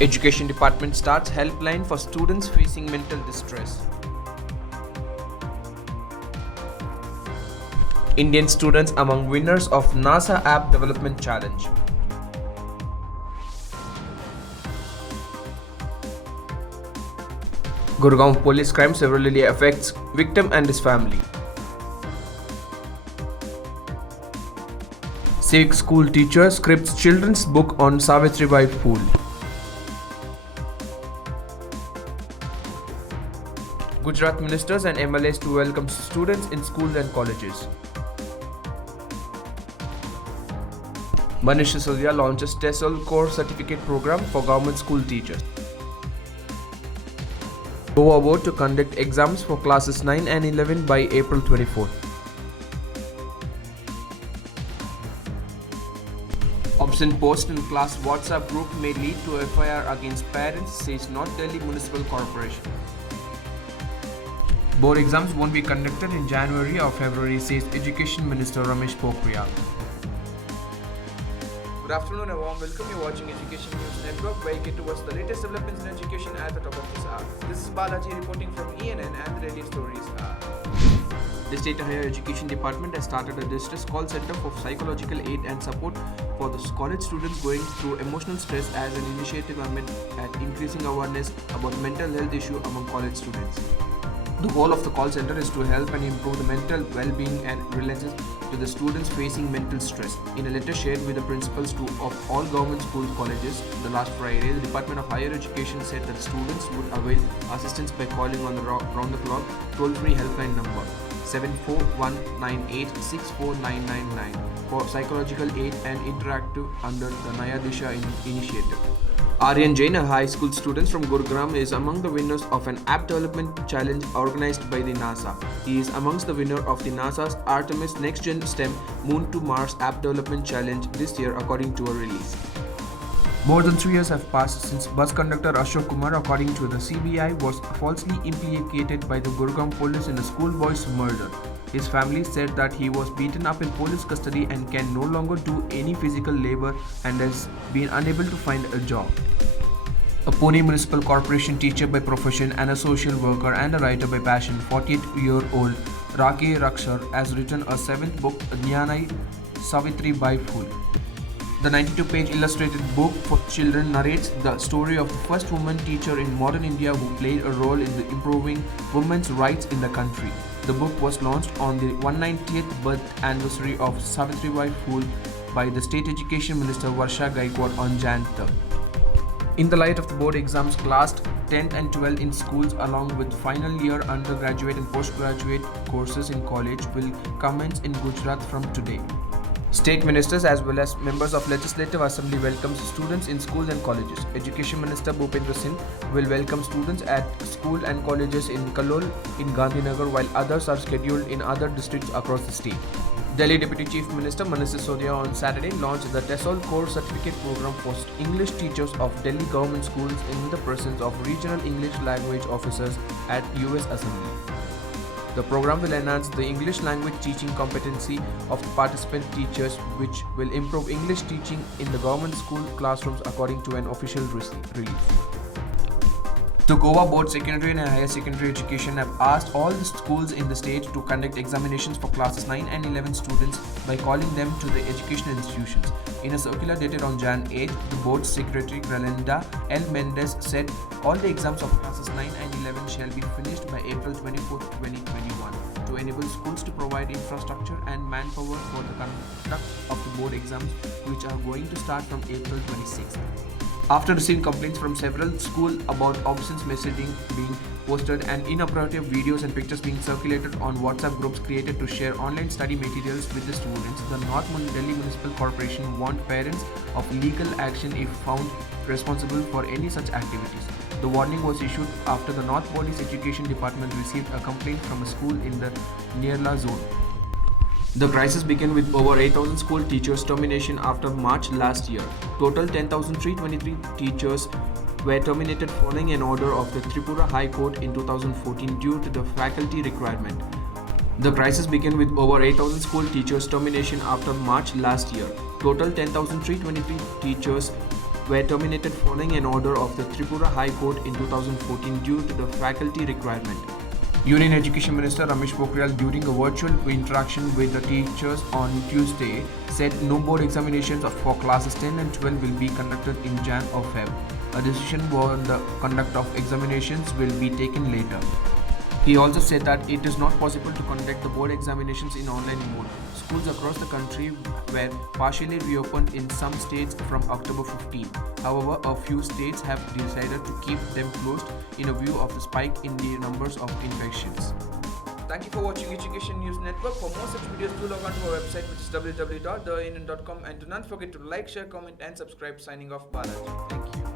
Education Department starts helpline for students facing mental distress. Indian students among winners of NASA App Development Challenge. Gurgaon police crime severely affects victim and his family. Civic school teacher scripts children's book on Savitribai Phule. Gujarat ministers and MLAs to welcome students in schools and colleges. Manish Sisodia launches TESOL Core Certificate Program for government school teachers. Goa board to conduct exams for classes 9 and 11 by April 24. Obscene post in class WhatsApp group may lead to FIR against parents, says North Delhi Municipal Corporation. Board exams won't be conducted in January or February, says Education Minister Ramesh Pokhriyal. Good afternoon and warm welcome. You're watching Education News Network, where you get to watch the latest developments in education at the top of this hour. This is Balaji reporting from ENN and the Daily Stories are. The State Higher Education Department has started a distress call center for psychological aid and support for the college students going through emotional stress as an initiative aimed at increasing awareness about mental health issue among college students. The goal of the call center is to help and improve the mental well-being and resilience to the students facing mental stress. In a letter shared with the principals of all government school colleges the last Friday, the Department of Higher Education said that students would avail assistance by calling on the round-the-clock toll-free helpline number 74198 for psychological aid and interactive under the Naya Disha initiative. Aryan Jain, a high school student from Gurugram, is among the winners of an app development challenge organized by the NASA. He is amongst the winner of the NASA's Artemis Next Gen STEM Moon to Mars app development challenge this year, according to a release. More than 3 years have passed since bus conductor Ashok Kumar, according to the CBI, was falsely implicated by the Gurgaon police in a schoolboy's murder. His family said that he was beaten up in police custody and can no longer do any physical labor and has been unable to find a job. A Pune Municipal Corporation teacher by profession and a social worker and a writer by passion, 48-year-old Rake Rakshar has written a 7th book, Jnana Savitribai Phule. The 92-page illustrated book for children narrates the story of the first woman teacher in modern India who played a role in the improving women's rights in the country. The book was launched on the 190th birth anniversary of Savitribai Phule by the State Education Minister Varsha Gaikwad on Jan 3rd. In the light of the board exams, class 10th and 12th in schools along with final year undergraduate and postgraduate courses in college will commence in Gujarat from today. State ministers as well as members of Legislative Assembly welcomes students in schools and colleges. Education Minister Bhupendra Singh will welcome students at school and colleges in Kalol in Gandhinagar, while others are scheduled in other districts across the state. Delhi Deputy Chief Minister Manish Sisodia on Saturday launched the TESOL Core Certificate Program for English teachers of Delhi government schools in the presence of regional English language officers at US Assembly. The program will enhance the English language teaching competency of the participant teachers, which will improve English teaching in the government school classrooms, according to an official release. The Goa Board Secondary and Higher Secondary Education have asked all the schools in the state to conduct examinations for classes 9 and 11 students by calling them to the educational institutions. In a circular dated on Jan 8, the board secretary Gralinda L. Mendes said all the exams of classes 9 and 11 shall be finished by April 24, 2021 to enable schools to provide infrastructure and manpower for the conduct of the board exams, which are going to start from April 26th. After receiving complaints from several schools about obscene messaging being posted and inappropriate videos and pictures being circulated on WhatsApp groups created to share online study materials with the students, the North Delhi Municipal Corporation warned parents of legal action if found responsible for any such activities. The warning was issued after the North Police Education Department received a complaint from a school in the Nerla zone. The crisis began with over 8,000 school teachers' termination after March last year. Total 10,323 teachers were terminated following an order of the Tripura High Court in 2014 due to the faculty requirement. The crisis began with over 8,000 school teachers' termination after March last year. Total 10,323 teachers were terminated following an order of the Tripura High Court in 2014 due to the faculty requirement. Union Education Minister Ramesh Pokhriyal, during a virtual interaction with the teachers on Tuesday, said no board examinations for classes 10 and 12 will be conducted in Jan or Feb. A decision on the conduct of examinations will be taken later. He also said that it is not possible to conduct the board examinations in online mode. Schools across the country were partially reopened in some states from October 15. However, a few states have decided to keep them closed in a view of the spike in the numbers of infections. Thank you for watching Education News Network. For more such videos, do log on to our website, which is www.theIndian.com, and do not forget to like, share, comment and subscribe. Signing off, Balaji. Thank you.